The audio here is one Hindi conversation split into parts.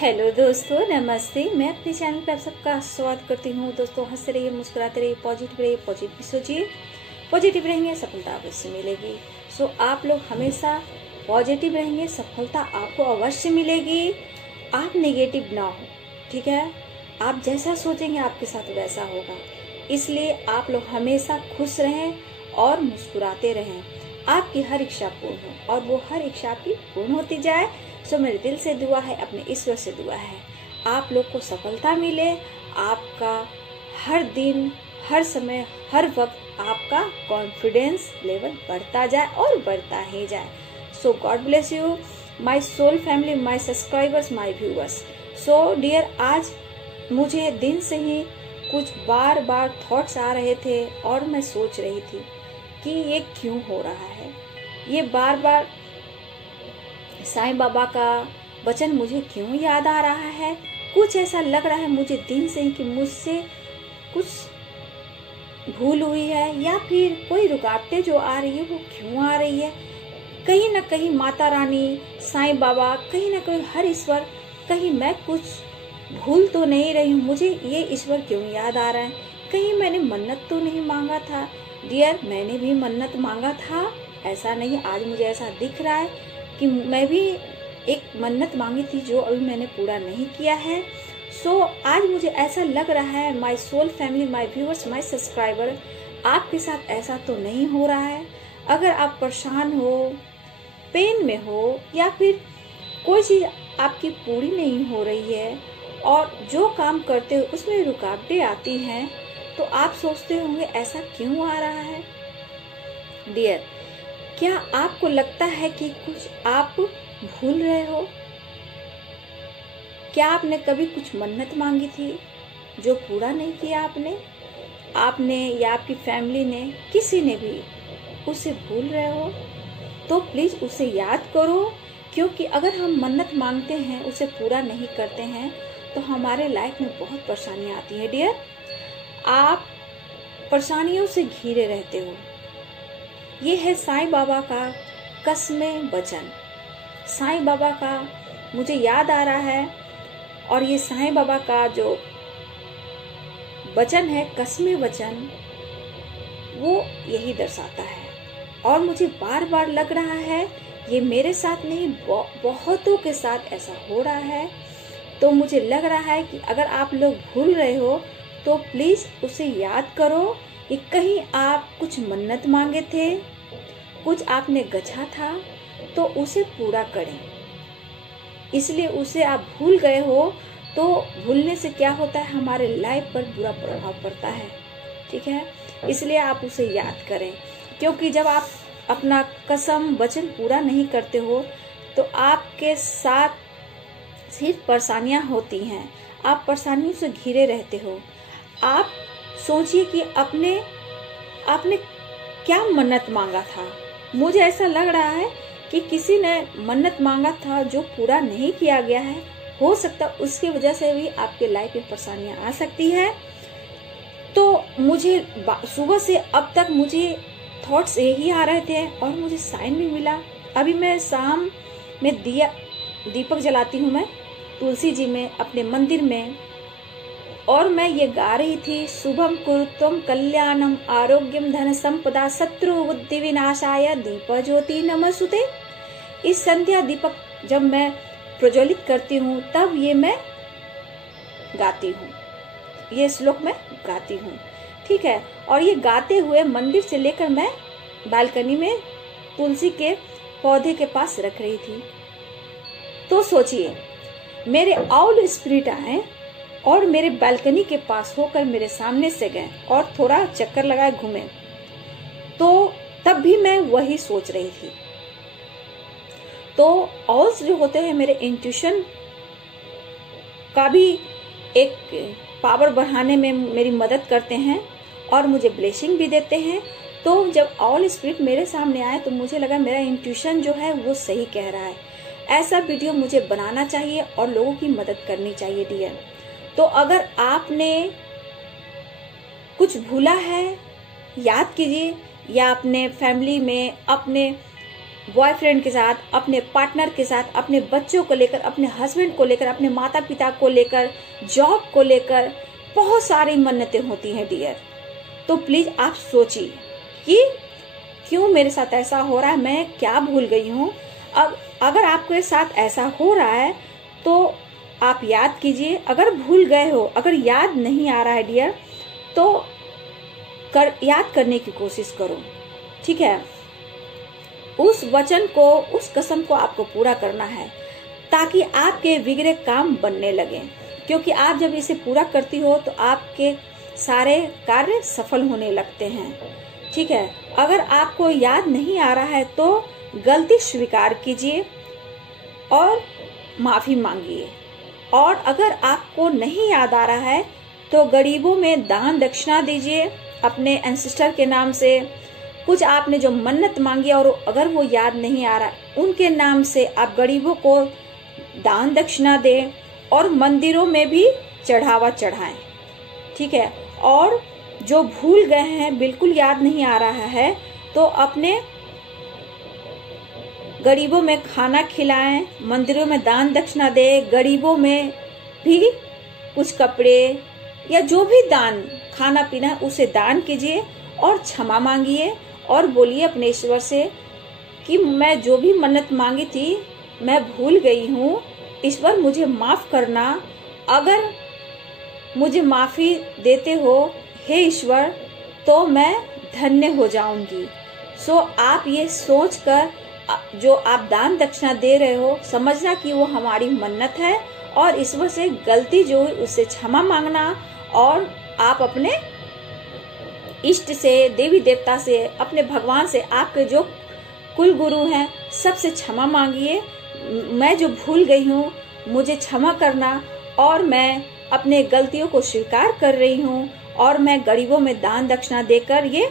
हेलो दोस्तों, नमस्ते। मैं अपने चैनल पर आप सबका स्वागत करती हूँ। दोस्तों, हंसते रहिए, मुस्कुराते रहिए, पॉजिटिव भी सोचिए। पॉजिटिव रहेंगे, सफलता अवश्य मिलेगी। आप लोग हमेशा पॉजिटिव रहेंगे, सफलता आपको अवश्य मिलेगी। आप नेगेटिव ना हो, ठीक है। आप जैसा सोचेंगे आपके साथ वैसा होगा। इसलिए आप लोग हमेशा खुश रहें और मुस्कुराते रहें। आपकी हर इच्छा पूर्ण हो और वो हर इच्छा आपकी पूर्ण होती जाए। मेरे दिल से दुआ है, अपने ईश्वर से दुआ है, आप लोग को सफलता मिले। आपका हर दिन, हर समय, हर वक्त आपका कॉन्फिडेंस लेवल बढ़ता जाए और बढ़ता ही जाए। God bless you my soul family, my subscribers, my viewers. Dear, आज मुझे दिन से ही कुछ बार बार थॉट्स आ रहे थे और मैं सोच रही थी कि ये क्यों हो रहा है। ये बार बार साईं बाबा का वचन मुझे क्यों याद आ रहा है। कुछ ऐसा लग रहा है मुझे दिन से ही कि मुझसे कुछ भूल हुई है, या फिर कोई रुकावटें जो आ रही है वो क्यों आ रही है। कहीं ना कहीं माता रानी, साईं बाबा, कहीं ना कहीं हर ईश्वर, कहीं मैं कुछ भूल तो नहीं रही हूँ। मुझे ये ईश्वर क्यों याद आ रहा है। कहीं मैंने मन्नत तो नहीं मांगा था। डियर, मैंने भी मन्नत मांगा था, ऐसा नहीं। आज मुझे ऐसा दिख रहा है कि मैं भी एक मन्नत मांगी थी जो अभी मैंने पूरा नहीं किया है। आज मुझे ऐसा लग रहा है, my soul family, my viewers, my subscriber, आपके साथ ऐसा तो नहीं हो रहा है। अगर आप परेशान हो, पेन में हो, या फिर कोई चीज आपकी पूरी नहीं हो रही है और जो काम करते हो उसमें रुकावटें आती हैं, तो आप सोचते होंगे ऐसा क्यों आ रहा है। डियर, क्या आपको लगता है कि कुछ आप भूल रहे हो? क्या आपने कभी कुछ मन्नत मांगी थी जो पूरा नहीं किया आपने या आपकी फैमिली ने, किसी ने भी, उसे भूल रहे हो? तो प्लीज उसे याद करो, क्योंकि अगर हम मन्नत मांगते हैं, उसे पूरा नहीं करते हैं, तो हमारे लाइफ में बहुत परेशानियां आती है। डियर, आप परेशानियों से घिरे रहते हो। ये है साईं बाबा का कसमें वचन। साईं बाबा का मुझे याद आ रहा है, और ये साईं बाबा का जो वचन है, कसमें वचन, वो यही दर्शाता है। और मुझे बार बार लग रहा है ये मेरे साथ नहीं, बहुतों के साथ ऐसा हो रहा है। तो मुझे लग रहा है कि अगर आप लोग भूल रहे हो तो प्लीज उसे याद करो कि कहीं आप कुछ मन्नत मांगे थे, कुछ आपने गछा था, तो उसे पूरा करें। इसलिए उसे आप भूल गए हो, तो भूलने से क्या होता है, हमारे लाइफ पर बुरा प्रभाव पड़ता है, ठीक है। इसलिए आप उसे याद करें, क्योंकि जब आप अपना कसम वचन पूरा नहीं करते हो तो आपके साथ सिर्फ परेशानियां होती हैं। आप परेशानियों से घिरे रहते हो। आप सोचिए कि आपने क्या मन्नत मांगा था। मुझे ऐसा लग रहा है कि किसी ने मन्नत मांगा था जो पूरा नहीं किया गया है। हो सकता है उसकी वजह से भी आपके लाइफ में परेशानियां आ सकती है। तो मुझे सुबह से अब तक मुझे थॉट्स यही आ रहे थे और मुझे साइन भी मिला। अभी मैं शाम में दीपक जलाती हूँ, मैं तुलसी जी में, अपने मंदिर में, और मैं ये गा रही थी, शुभम कुरुत्वम कल्याणम आरोग्यम धन संपदा शत्रु बुद्धि विनाशाय दीप ज्योति नमस्तुते। इस संध्या दीपक जब मैं प्रज्वलित करती हूँ तब ये मैं गाती हूँ, ये श्लोक मैं गाती हूँ, ठीक है। और ये गाते हुए मंदिर से लेकर मैं बालकनी में तुलसी के पौधे के पास रख रही थी। तो सोचिए, मेरे ऑल स्पिरिट आए और मेरे बालकनी के पास होकर मेरे सामने से गए और थोड़ा चक्कर लगाए, घूमे। तो तब भी मैं वही सोच रही थी। तो ऑल्स जो होते हैं, मेरे इंट्यूशन का भी एक पावर बढ़ाने में मेरी मदद करते हैं और मुझे ब्लेसिंग भी देते हैं। तो जब ऑल स्पिरिट मेरे सामने आए तो मुझे लगा मेरा इंट्यूशन जो है वो सही कह रहा है। ऐसा वीडियो मुझे बनाना चाहिए और लोगों की मदद करनी चाहिए। डियर, तो अगर आपने कुछ भूला है, याद कीजिए, या अपने फैमिली में, अपने बॉयफ्रेंड के साथ, अपने पार्टनर के साथ, अपने बच्चों को लेकर, अपने हस्बैंड को लेकर, अपने माता पिता को लेकर, जॉब को लेकर बहुत सारी मन्नतें होती हैं डियर। तो प्लीज आप सोचिए कि क्यों मेरे साथ ऐसा हो रहा है, मैं क्या भूल गई हूँ। अब अगर आपके साथ ऐसा हो रहा है तो आप याद कीजिए, अगर भूल गए हो, अगर याद नहीं आ रहा है डियर, तो याद करने की कोशिश करो, ठीक है। उस वचन को, उस कसम को आपको पूरा करना है ताकि आपके बिगड़े काम बनने लगे, क्योंकि आप जब इसे पूरा करती हो तो आपके सारे कार्य सफल होने लगते हैं, ठीक है। अगर आपको याद नहीं आ रहा है तो गलती स्वीकार कीजिए और माफी मांगिए। और अगर आपको नहीं याद आ रहा है तो गरीबों में दान दक्षिणा दीजिए अपने एंसेस्टर के नाम से। कुछ आपने जो मन्नत मांगी और अगर वो याद नहीं आ रहा, उनके नाम से आप गरीबों को दान दक्षिणा दें और मंदिरों में भी चढ़ावा चढ़ाएं, ठीक है। और जो भूल गए हैं, बिल्कुल याद नहीं आ रहा है, तो अपने गरीबों में खाना खिलाएं, मंदिरों में दान दक्षिणा दें, गरीबों में भी कुछ कपड़े या जो भी दान, खाना पीना, उसे दान कीजिए और क्षमा मांगिए और बोलिए अपने ईश्वर से कि मैं जो भी मन्नत मांगी थी मैं भूल गई हूँ, ईश्वर मुझे माफ करना। अगर मुझे माफी देते हो हे ईश्वर तो मैं धन्य हो जाऊंगी। सो आप ये सोचकर जो आप दान दक्षिणा दे रहे हो, समझना कि वो हमारी मन्नत है और ईश्वर से गलती जो हुई उससे क्षमा मांगना। और आप अपने इष्ट से, देवी देवता से, अपने भगवान से, आपके जो कुल गुरु हैं, सबसे क्षमा मांगिए। मैं जो भूल गई हूँ मुझे क्षमा करना और मैं अपने गलतियों को स्वीकार कर रही हूँ और मैं गरीबों में दान दक्षिणा देकर ये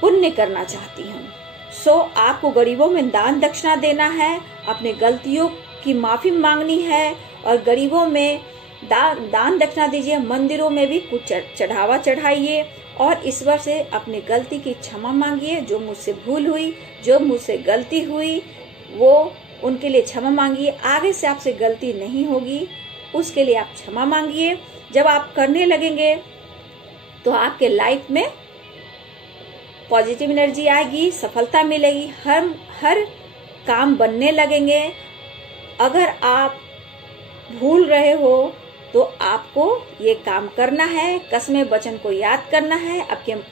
पुण्य करना चाहती हूँ। सो आपको गरीबों में दान दक्षिणा देना है, अपने गलतियों की माफी मांगनी है और गरीबों में दान दक्षिणा दीजिए, मंदिरों में भी कुछ चढ़ावा चढ़ाइए और ईश्वर से अपनी गलती की क्षमा मांगिए। जो मुझसे भूल हुई, जो मुझसे गलती हुई, वो उनके लिए क्षमा मांगिए। आगे से आपसे गलती नहीं होगी, उसके लिए आप क्षमा मांगिए। जब आप करने लगेंगे तो आपके लाइफ में पॉजिटिव एनर्जी आएगी, सफलता मिलेगी, हर काम बनने लगेंगे। अगर आप भूल रहे हो तो आपको ये काम करना है, कसमें वचन को याद करना है।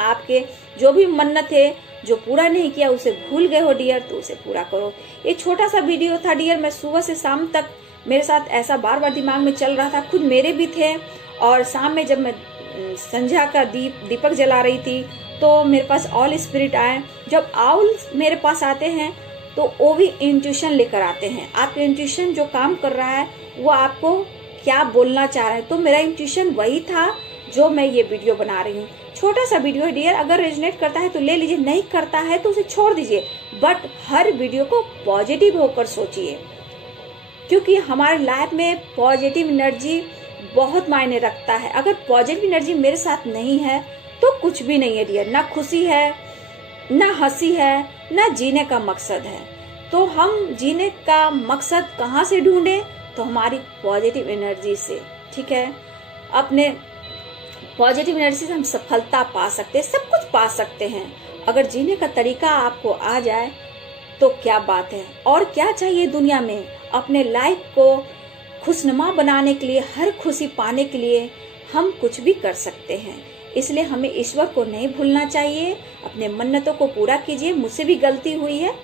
आपके जो भी मन्नत है जो पूरा नहीं किया, उसे भूल गए हो डियर, तो उसे पूरा करो। ये छोटा सा वीडियो था डियर, मैं सुबह से शाम तक मेरे साथ ऐसा बार बार दिमाग में चल रहा था, खुद मेरे भी थे। और शाम में जब मैं संध्या का दीपक जला रही थी तो मेरे पास ऑल स्पिरिट आए। जब ऑल मेरे पास आते हैं तो वो भी इंट्यूशन लेकर आते हैं। आपका इंट्यूशन जो काम कर रहा है वो आपको क्या बोलना चाह रहा है, तो मेरा इंट्यूशन वही था जो मैं ये वीडियो बना रही हूँ। छोटा सा वीडियो है डियर, अगर रेजोनेट करता है तो ले लीजिए, नहीं करता है तो उसे छोड़ दीजिए। बट हर वीडियो को पॉजिटिव होकर सोचिए, क्योंकि हमारे लाइफ में पॉजिटिव एनर्जी बहुत मायने रखता है। अगर पॉजिटिव एनर्जी मेरे साथ नहीं है तो कुछ भी नहीं है डियर, ना खुशी है, ना हंसी है, ना जीने का मकसद है। तो हम जीने का मकसद कहाँ से ढूंढे, तो हमारी पॉजिटिव एनर्जी से, ठीक है। अपने पॉजिटिव एनर्जी से हम सफलता पा सकते हैं, सब कुछ पा सकते हैं। अगर जीने का तरीका आपको आ जाए तो क्या बात है। और क्या चाहिए दुनिया में, अपने लाइफ को खुशनुमा बनाने के लिए, हर खुशी पाने के लिए हम कुछ भी कर सकते हैं। इसलिए हमें ईश्वर को नहीं भूलना चाहिए, अपने मन्नतों को पूरा कीजिए। मुझसे भी गलती हुई है,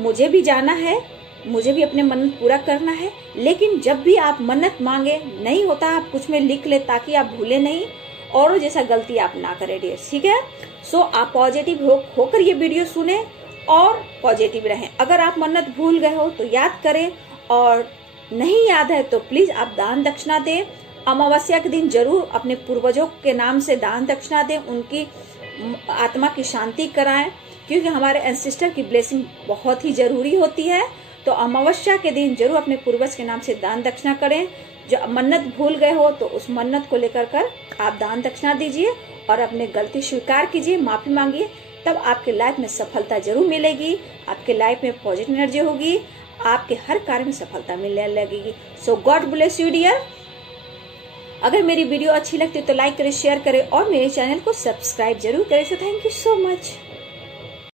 मुझे भी जाना है, मुझे भी अपने मन्नत पूरा करना है। लेकिन जब भी आप मन्नत मांगे, नहीं होता आप कुछ में लिख ले ताकि आप भूले नहीं और जैसा गलती आप ना करें डियर, ठीक है। सो आप पॉजिटिव होकर ये वीडियो सुने और पॉजिटिव रहें। अगर आप मन्नत भूल गए हो तो याद करें, और नहीं याद है तो प्लीज आप दान दक्षिणा दें। अमावस्या के दिन जरूर अपने पूर्वजों के नाम से दान दक्षिणा दें, उनकी आत्मा की शांति कराएं, क्योंकि हमारे एंसेस्टर की ब्लेसिंग बहुत ही जरूरी होती है। तो अमावस्या के दिन जरूर अपने पूर्वज के नाम से दान दक्षिणा करें। जो मन्नत भूल गए हो तो उस मन्नत को लेकर आप दान दक्षिणा दीजिए और अपने गलती स्वीकार कीजिए, माफी मांगिए। तब आपके लाइफ में सफलता जरूर मिलेगी, आपके लाइफ में पॉजिटिव एनर्जी होगी, आपके हर कार्य में सफलता मिलने लगेगी। सो गॉड ब्लेस यू डियर। अगर मेरी वीडियो अच्छी लगती है तो लाइक करें, शेयर करें और मेरे चैनल को सब्सक्राइब जरूर करें। So thank you so much.